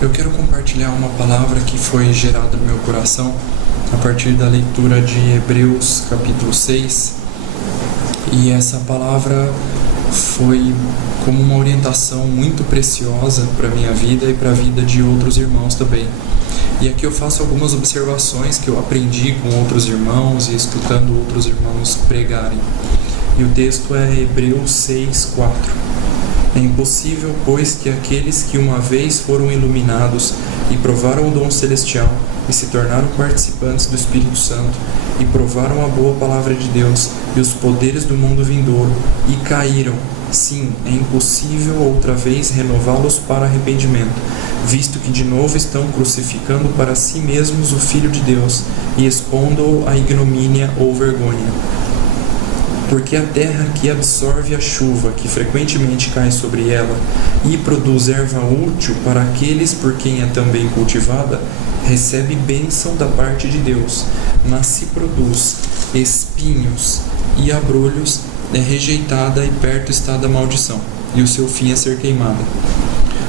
Eu quero compartilhar uma palavra que foi gerada no meu coração a partir da leitura de Hebreus capítulo 6. E essa palavra foi como uma orientação muito preciosa para a minha vida e para a vida de outros irmãos também. E aqui eu faço algumas observações que eu aprendi com outros irmãos e escutando outros irmãos pregarem. E o texto é Hebreus 6:4. É impossível, pois, que aqueles que uma vez foram iluminados e provaram o dom celestial e se tornaram participantes do Espírito Santo e provaram a boa palavra de Deus e os poderes do mundo vindouro e caíram, sim, é impossível outra vez renová-los para arrependimento, visto que de novo estão crucificando para si mesmos o Filho de Deus e expondo-o à ignomínia ou vergonha. Porque a terra que absorve a chuva que frequentemente cai sobre ela e produz erva útil para aqueles por quem é também cultivada, recebe bênção da parte de Deus, mas se produz espinhos e abrolhos, é rejeitada e perto está da maldição, e o seu fim é ser queimada.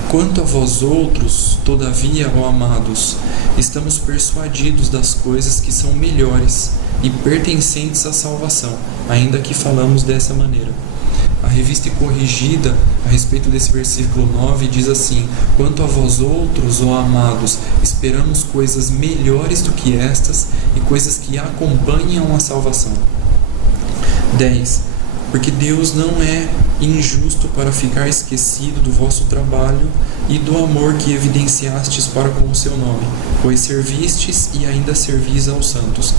Quanto a vós outros, todavia, ó amados, estamos persuadidos das coisas que são melhores e pertencentes à salvação, ainda que falamos dessa maneira. A Revista Corrigida, a respeito desse versículo 9, diz assim: quanto a vós outros, ó amados, esperamos coisas melhores do que estas e coisas que acompanham a salvação. 10. Porque Deus não é injusto para ficar esquecido do vosso trabalho e do amor que evidenciastes para com o seu nome, pois servistes e ainda servis aos santos.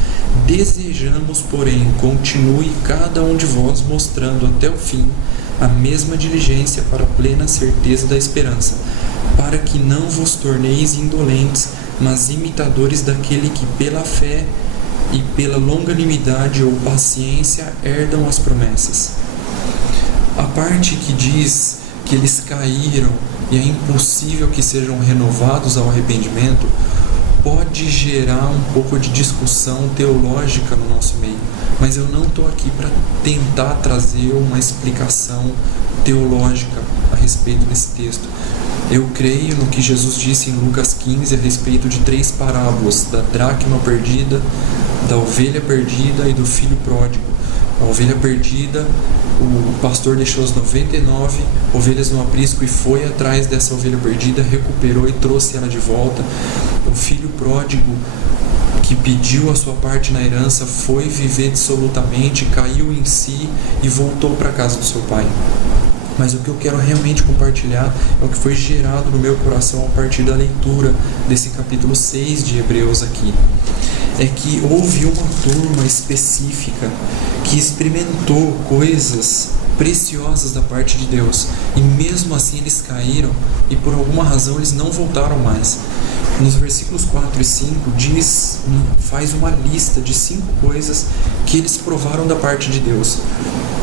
Desejamos, porém, continue cada um de vós mostrando até o fim a mesma diligência para a plena certeza da esperança, para que não vos torneis indolentes, mas imitadores daquele que pela fé e pela longanimidade ou paciência herdam as promessas. A parte que diz que eles caíram e é impossível que sejam renovados ao arrependimento pode gerar um pouco de discussão teológica no nosso meio, mas eu não estou aqui para tentar trazer uma explicação teológica a respeito desse texto. Eu creio no que Jesus disse em Lucas 15 a respeito de 3 parábolas: da dracma perdida, da ovelha perdida e do filho pródigo. A ovelha perdida, o pastor deixou as 99 ovelhas no aprisco e foi atrás dessa ovelha perdida, recuperou e trouxe ela de volta. O filho pródigo, que pediu a sua parte na herança, foi viver dissolutamente, caiu em si e voltou para a casa do seu pai. Mas o que eu quero realmente compartilhar é o que foi gerado no meu coração a partir da leitura desse capítulo 6 de Hebreus aqui. É que houve uma turma específica que experimentou coisas preciosas da parte de Deus, e mesmo assim eles caíram e por alguma razão eles não voltaram mais. Nos versículos 4 e 5 faz uma lista de 5 coisas que eles provaram da parte de Deus.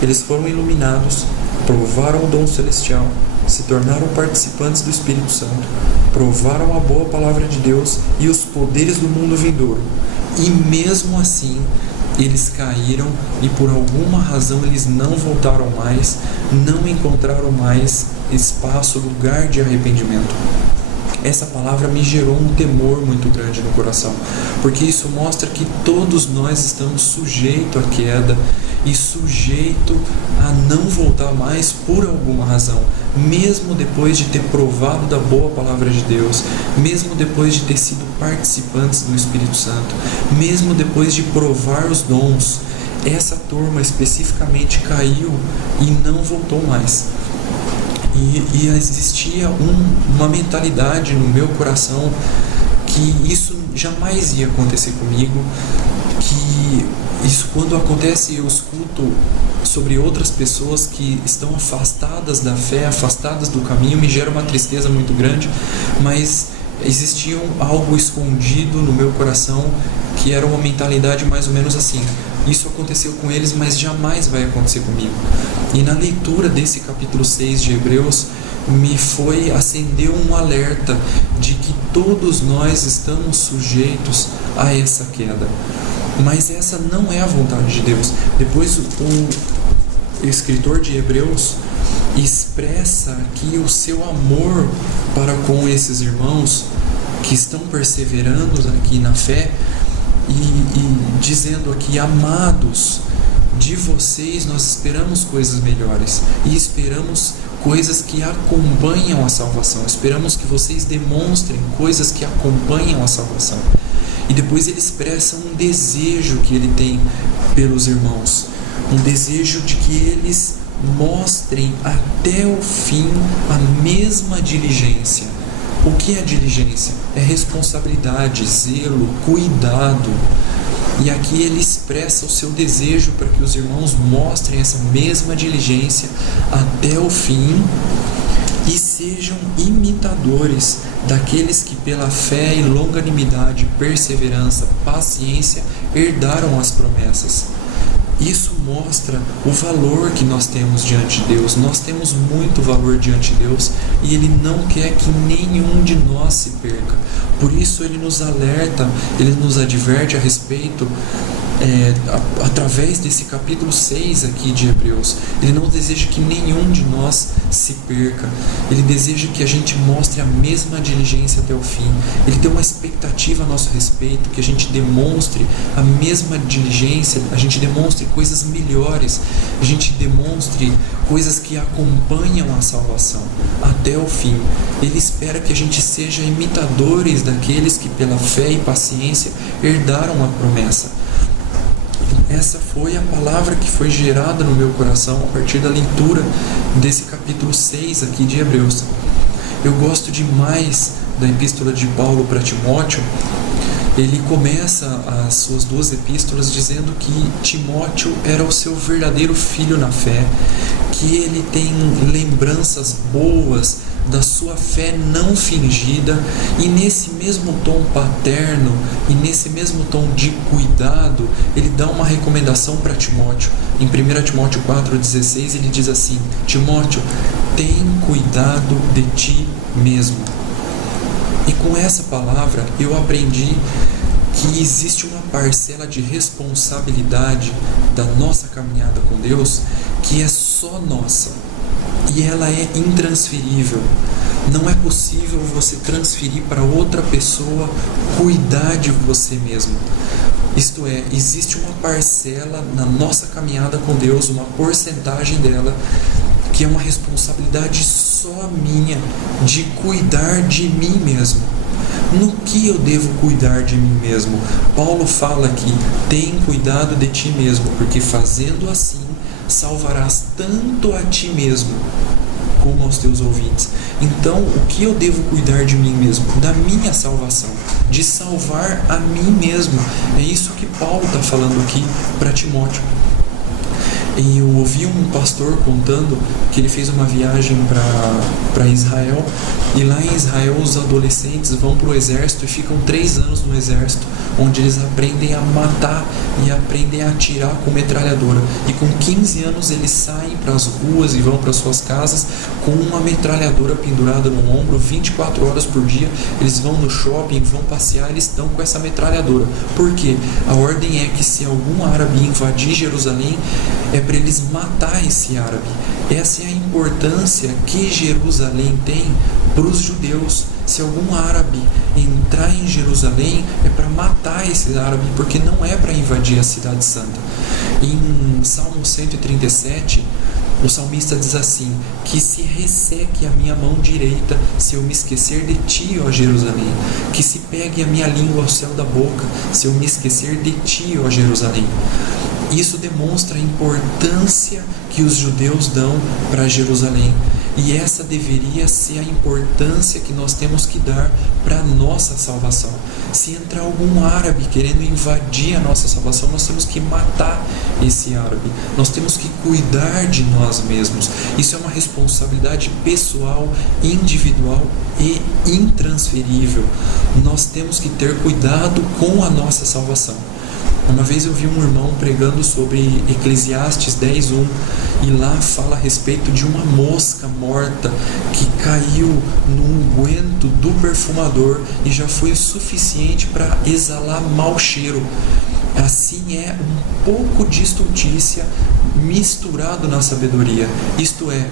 Eles foram iluminados, provaram o dom celestial, se tornaram participantes do Espírito Santo, provaram a boa palavra de Deus e os poderes do mundo vindouro. E mesmo assim, eles caíram e por alguma razão eles não voltaram mais, não encontraram mais espaço, lugar de arrependimento. Essa palavra me gerou um temor muito grande no coração, porque isso mostra que todos nós estamos sujeitos à queda e sujeitos a não voltar mais por alguma razão, mesmo depois de ter provado da boa palavra de Deus, mesmo depois de ter sido participantes do Espírito Santo, mesmo depois de provar os dons. Essa turma especificamente caiu e não voltou mais. E existia uma mentalidade no meu coração que isso jamais ia acontecer comigo, que isso, quando acontece, eu escuto sobre outras pessoas que estão afastadas da fé, afastadas do caminho, me gera uma tristeza muito grande, mas existia algo escondido no meu coração que era uma mentalidade mais ou menos assim: isso aconteceu com eles, mas jamais vai acontecer comigo. E na leitura desse capítulo 6 de Hebreus, acendeu um alerta de que todos nós estamos sujeitos a essa queda. Mas essa não é a vontade de Deus. Depois o escritor de Hebreus expressa aqui o seu amor para com esses irmãos que estão perseverando aqui na fé e dizendo aqui: amados, de vocês nós esperamos coisas melhores e esperamos coisas que acompanham a salvação. Esperamos que vocês demonstrem coisas que acompanham a salvação. E depois ele expressa um desejo que ele tem pelos irmãos, um desejo de que eles mostrem até o fim a mesma diligência. O que é diligência? É responsabilidade, zelo, cuidado. E aqui ele expressa o seu desejo para que os irmãos mostrem essa mesma diligência até o fim e sejam imitadores daqueles que pela fé e longanimidade, perseverança, paciência herdaram as promessas. Isso mostra o valor que nós temos diante de Deus. Nós temos muito valor diante de Deus e Ele não quer que nenhum de nós se perca. Por isso Ele nos alerta, Ele nos adverte a respeito, através desse capítulo 6 aqui de Hebreus. Ele não deseja que nenhum de nós se perca. Ele deseja que a gente mostre a mesma diligência até o fim. Ele tem uma expectativa a nosso respeito, que a gente demonstre a mesma diligência, a gente demonstre coisas melhores, a gente demonstre coisas que acompanham a salvação até o fim. Ele espera que a gente seja imitadores daqueles que pela fé e paciência herdaram a promessa. Essa foi a palavra que foi gerada no meu coração a partir da leitura desse capítulo 6 aqui de Hebreus. Eu gosto demais da epístola de Paulo para Timóteo. Ele começa as suas duas epístolas dizendo que Timóteo era o seu verdadeiro filho na fé, que ele tem lembranças boas da sua fé não fingida, e nesse mesmo tom paterno e nesse mesmo tom de cuidado, ele dá uma recomendação para Timóteo. Em 1 Timóteo 4,16 ele diz assim: Timóteo, tem cuidado de ti mesmo. E com essa palavra eu aprendi que existe uma parcela de responsabilidade da nossa caminhada com Deus que é só nossa. E ela é intransferível. Não é possível você transferir para outra pessoa cuidar de você mesmo. Isto é, existe uma parcela na nossa caminhada com Deus, uma porcentagem dela, que é uma responsabilidade só minha de cuidar de mim mesmo. No que eu devo cuidar de mim mesmo? Paulo fala aqui: tem cuidado de ti mesmo, porque fazendo assim salvarás tanto a ti mesmo como aos teus ouvintes. Então, o que eu devo cuidar de mim mesmo? Da minha salvação, de salvar a mim mesmo. É isso que Paulo está falando aqui para Timóteo. E eu ouvi um pastor contando que ele fez uma viagem para Israel, e lá em Israel os adolescentes vão para o exército e ficam 3 anos no exército, onde eles aprendem a matar e aprendem a atirar com metralhadora. E com 15 anos eles saem para as ruas e vão para suas casas com uma metralhadora pendurada no ombro, 24 horas por dia. Eles vão no shopping, vão passear, eles estão com essa metralhadora. Por quê? A ordem é que se algum árabe invadir Jerusalém, é para eles matar esse árabe. Essa é a importância que Jerusalém tem para os judeus. Se algum árabe entrar em Jerusalém, é para matar esse árabe, porque não é para invadir a cidade santa. Em Salmo 137, o salmista diz assim: que se resseque a minha mão direita se eu me esquecer de ti, ó Jerusalém. Que se pegue a minha língua ao céu da boca se eu me esquecer de ti, ó Jerusalém. Isso demonstra a importância que os judeus dão para Jerusalém. E essa deveria ser a importância que nós temos que dar para a nossa salvação. Se entrar algum árabe querendo invadir a nossa salvação, nós temos que matar esse árabe. Nós temos que cuidar de nós mesmos. Isso é uma responsabilidade pessoal, individual e intransferível. Nós temos que ter cuidado com a nossa salvação. Uma vez eu vi um irmão pregando sobre Eclesiastes 10:1, e lá fala a respeito de uma mosca morta que caiu no unguento do perfumador e já foi o suficiente para exalar mau cheiro. Assim é um pouco de estultícia misturado na sabedoria. Isto é,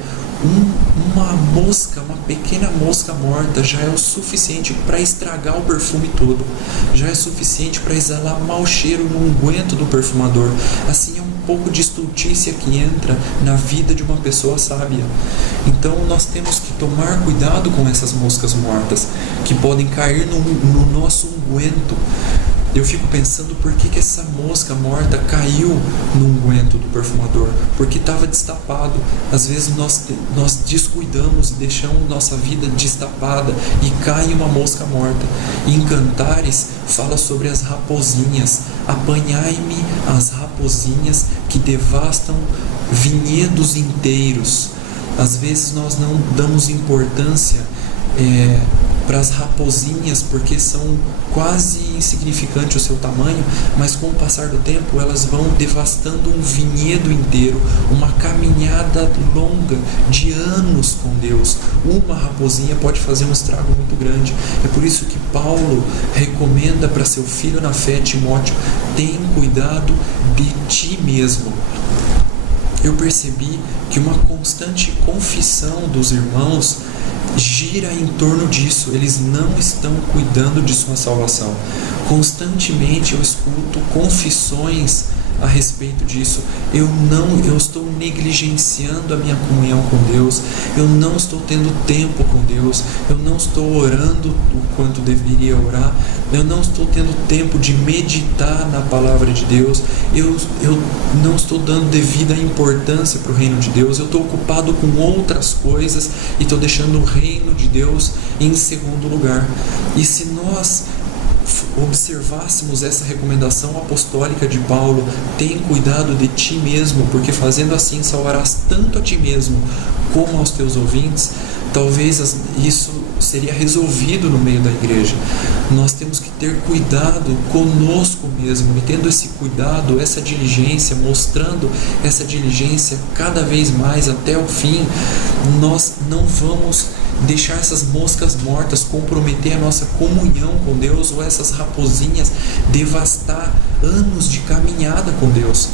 uma mosca, uma pequena mosca morta já é o suficiente para estragar o perfume todo, já é suficiente para exalar mau cheiro no unguento do perfumador. Assim é um pouco de estultícia que entra na vida de uma pessoa sábia. Então nós temos que tomar cuidado com essas moscas mortas que podem cair no nosso unguento. Eu fico pensando por que essa mosca morta caiu no unguento do perfumador, porque estava destapado. Às vezes nós descuidamos e deixamos nossa vida destapada e cai uma mosca morta. Em Cantares fala sobre as raposinhas. Apanhai-me as raposinhas que devastam vinhedos inteiros. Às vezes nós não damos importância para as raposinhas, porque são quase insignificante o seu tamanho, mas com o passar do tempo elas vão devastando um vinhedo inteiro, uma caminhada longa de anos com Deus. Uma raposinha pode fazer um estrago muito grande. É por isso que Paulo recomenda para seu filho na fé, Timóteo: tem cuidado de ti mesmo. Eu percebi que uma constante confissão dos irmãos gira em torno disso. Eles não estão cuidando de sua salvação. Constantemente eu escuto confissões a respeito disso. Eu estou negligenciando a minha comunhão com Deus, eu não estou tendo tempo com Deus, eu não estou orando o quanto deveria orar, eu não estou tendo tempo de meditar na palavra de Deus, eu não estou dando devida importância para o reino de Deus, eu estou ocupado com outras coisas e estou deixando o reino de Deus em segundo lugar. E se nós observássemos essa recomendação apostólica de Paulo: tem cuidado de ti mesmo, porque fazendo assim salvarás tanto a ti mesmo como aos teus ouvintes, talvez isso seria resolvido no meio da igreja. Nós temos que ter cuidado conosco mesmo, e tendo esse cuidado, essa diligência, mostrando essa diligência cada vez mais até o fim, nós não vamos deixar essas moscas mortas comprometer a nossa comunhão com Deus, ou essas raposinhas devastar anos de caminhada com Deus.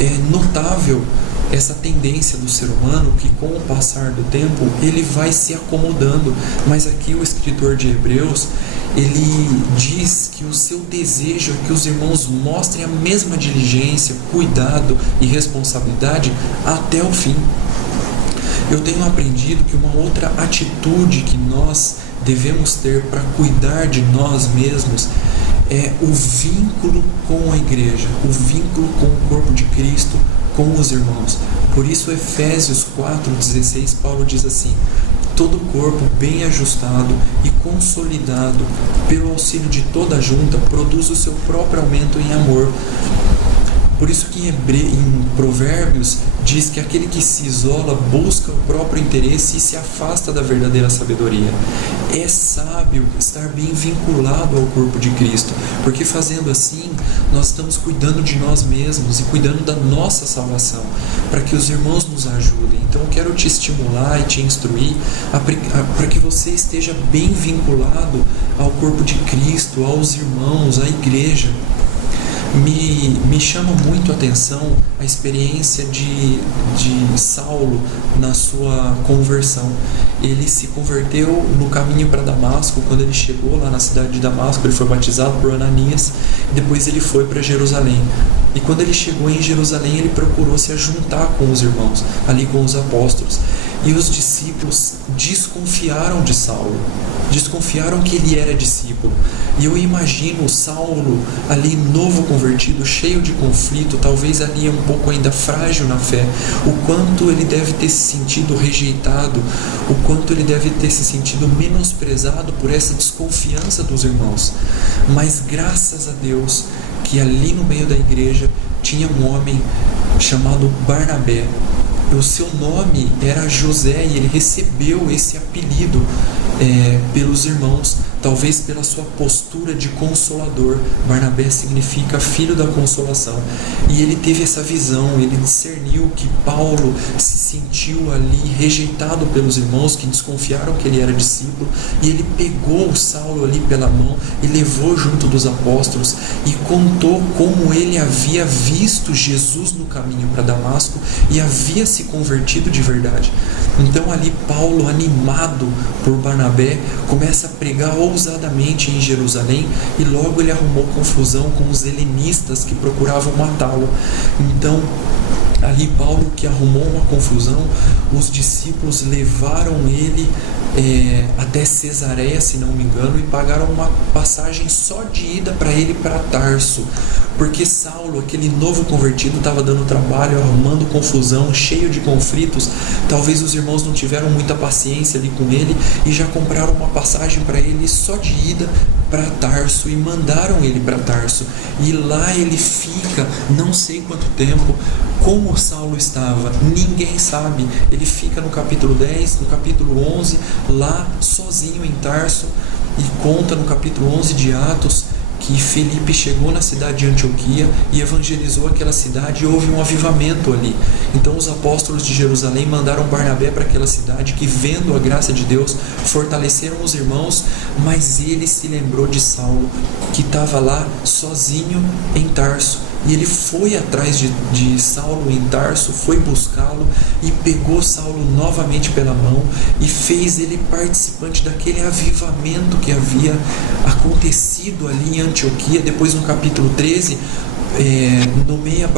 É notável essa tendência do ser humano que, com o passar do tempo, ele vai se acomodando. Mas aqui o escritor de Hebreus, ele diz que o seu desejo é que os irmãos mostrem a mesma diligência, cuidado e responsabilidade até o fim. Eu tenho aprendido que uma outra atitude que nós devemos ter para cuidar de nós mesmos é o vínculo com a igreja, o vínculo com o corpo de Cristo, com os irmãos. Por isso, Efésios 4,16, Paulo diz assim: todo o corpo bem ajustado e consolidado pelo auxílio de toda a junta produz o seu próprio aumento em amor. Por isso que em Provérbios diz que aquele que se isola busca o próprio interesse e se afasta da verdadeira sabedoria. É sábio estar bem vinculado ao corpo de Cristo, porque fazendo assim, nós estamos cuidando de nós mesmos e cuidando da nossa salvação, para que os irmãos nos ajudem. Então eu quero te estimular e te instruir para que você esteja bem vinculado ao corpo de Cristo, aos irmãos, à igreja. Me chama muito a atenção a experiência de Saulo na sua conversão. Ele se converteu no caminho para Damasco. Quando ele chegou lá na cidade de Damasco, ele foi batizado por Ananias, e depois ele foi para Jerusalém. E quando ele chegou em Jerusalém, ele procurou se ajuntar com os irmãos, ali com os apóstolos. E os discípulos desconfiaram de Saulo, desconfiaram que ele era discípulo. E eu imagino Saulo ali, novo convertido, cheio de conflito, talvez ali um pouco ainda frágil na fé, o quanto ele deve ter se sentido rejeitado, o quanto ele deve ter se sentido menosprezado por essa desconfiança dos irmãos. Mas graças a Deus que ali no meio da igreja tinha um homem chamado Barnabé. O seu nome era José, e ele recebeu esse apelido pelos irmãos. talvez pela sua postura de consolador. Barnabé significa filho da consolação. E ele teve essa visão, ele discerniu que Paulo se sentiu ali rejeitado pelos irmãos que desconfiaram que ele era discípulo, e ele pegou o Saulo ali pela mão e levou junto dos apóstolos e contou como ele havia visto Jesus no caminho para Damasco e havia se convertido de verdade. Então ali Paulo, animado por Barnabé, começa a pregar ousadamente em Jerusalém, e logo ele arrumou confusão com os helenistas que procuravam matá-lo. Então ali Paulo, que arrumou uma confusão, os discípulos levaram ele até Cesareia, se não me engano, e pagaram uma passagem só de ida para ele para Tarso, porque Saulo, aquele novo convertido, estava dando trabalho, arrumando confusão, cheio de conflitos. Talvez os irmãos não tiveram muita paciência ali com ele e já compraram uma passagem para ele só de ida para Tarso e mandaram ele para Tarso, e lá ele fica não sei quanto tempo. Como Saulo estava, ninguém sabe. Ele fica no capítulo 10, no capítulo 11, lá sozinho em Tarso, e conta no capítulo 11 de Atos que Felipe chegou na cidade de Antioquia e evangelizou aquela cidade, e houve um avivamento ali. Então os apóstolos de Jerusalém mandaram Barnabé para aquela cidade, que, vendo a graça de Deus, fortaleceram os irmãos, mas ele se lembrou de Saulo, que estava lá sozinho em Tarso. E ele foi atrás de Saulo em Tarso, foi buscá-lo e pegou Saulo novamente pela mão e fez ele participante daquele avivamento que havia acontecido ali em Antioquia. Depois, no capítulo 13, nomeia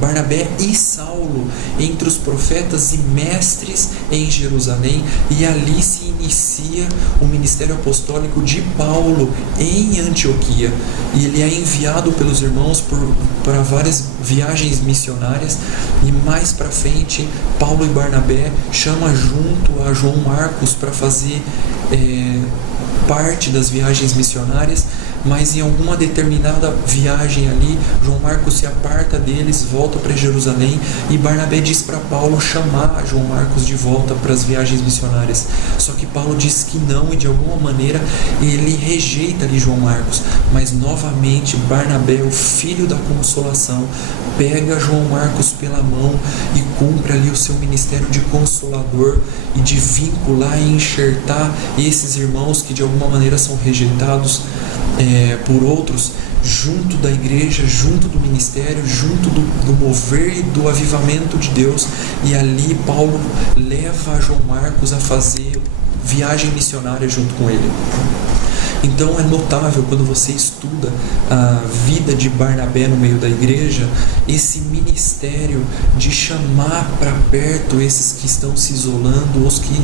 Barnabé e Saulo entre os profetas e mestres em Jerusalém, e ali se inicia o ministério apostólico de Paulo em Antioquia, e ele é enviado pelos irmãos para várias viagens missionárias, e mais para frente Paulo e Barnabé chama junto a João Marcos para fazer parte das viagens missionárias. Mas em alguma determinada viagem ali, João Marcos se aparta deles, volta para Jerusalém, e Barnabé diz para Paulo chamar João Marcos de volta para as viagens missionárias. Só que Paulo diz que não, e de alguma maneira ele rejeita ali João Marcos. Mas novamente Barnabé, o filho da consolação, pega João Marcos pela mão e cumpre ali o seu ministério de consolador e de vincular e enxertar esses irmãos que de alguma maneira são rejeitados por outros, junto da igreja, junto do ministério, junto do mover e do avivamento de Deus. E ali Paulo leva João Marcos a fazer viagem missionária junto com ele. Então é notável, quando você estuda a vida de Barnabé no meio da igreja, esse ministério de chamar para perto esses que estão se isolando, os que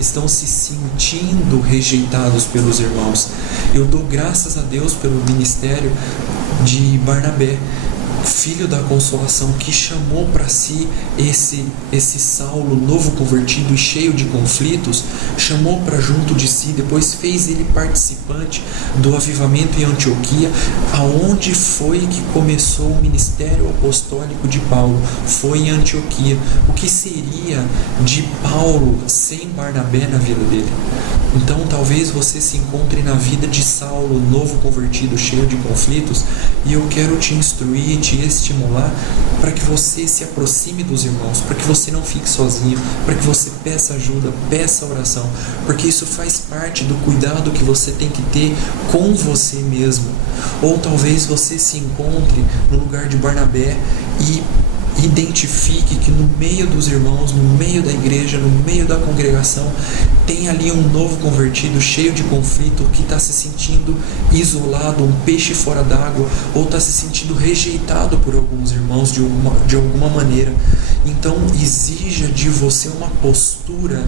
estão se sentindo rejeitados pelos irmãos. Eu dou graças a Deus pelo ministério de Barnabé, filho da consolação, que chamou para si esse Saulo novo convertido e cheio de conflitos, chamou para junto de si, depois fez ele participante do avivamento em Antioquia. Aonde foi que começou o ministério apostólico de Paulo? Foi em Antioquia. O que seria de Paulo sem Barnabé na vida dele? Então talvez você se encontre na vida de Saulo, novo convertido, cheio de conflitos, e eu quero te instruir, te estimular para que você se aproxime dos irmãos, para que você não fique sozinho, para que você peça ajuda, peça oração, porque isso faz parte do cuidado que você tem que ter com você mesmo. Ou talvez você se encontre no lugar de Barnabé e identifique que no meio dos irmãos, no meio da igreja, no meio da congregação, tem ali um novo convertido cheio de conflito, que está se sentindo isolado, um peixe fora d'água, ou está se sentindo rejeitado por alguns irmãos de alguma maneira. Então exija de você uma postura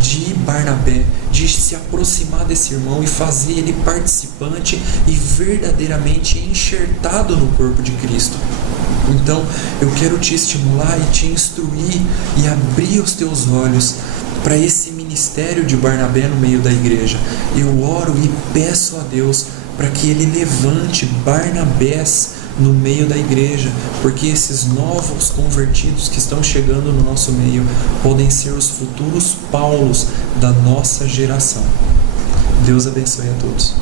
de Barnabé, de se aproximar desse irmão e fazer ele participante e verdadeiramente enxertado no corpo de Cristo. Então eu quero te estimular e te instruir e abrir os teus olhos para esse ministério de Barnabé no meio da igreja. Eu oro e peço a Deus para que Ele levante Barnabés no meio da igreja, porque esses novos convertidos que estão chegando no nosso meio podem ser os futuros Paulos da nossa geração. Deus abençoe a todos.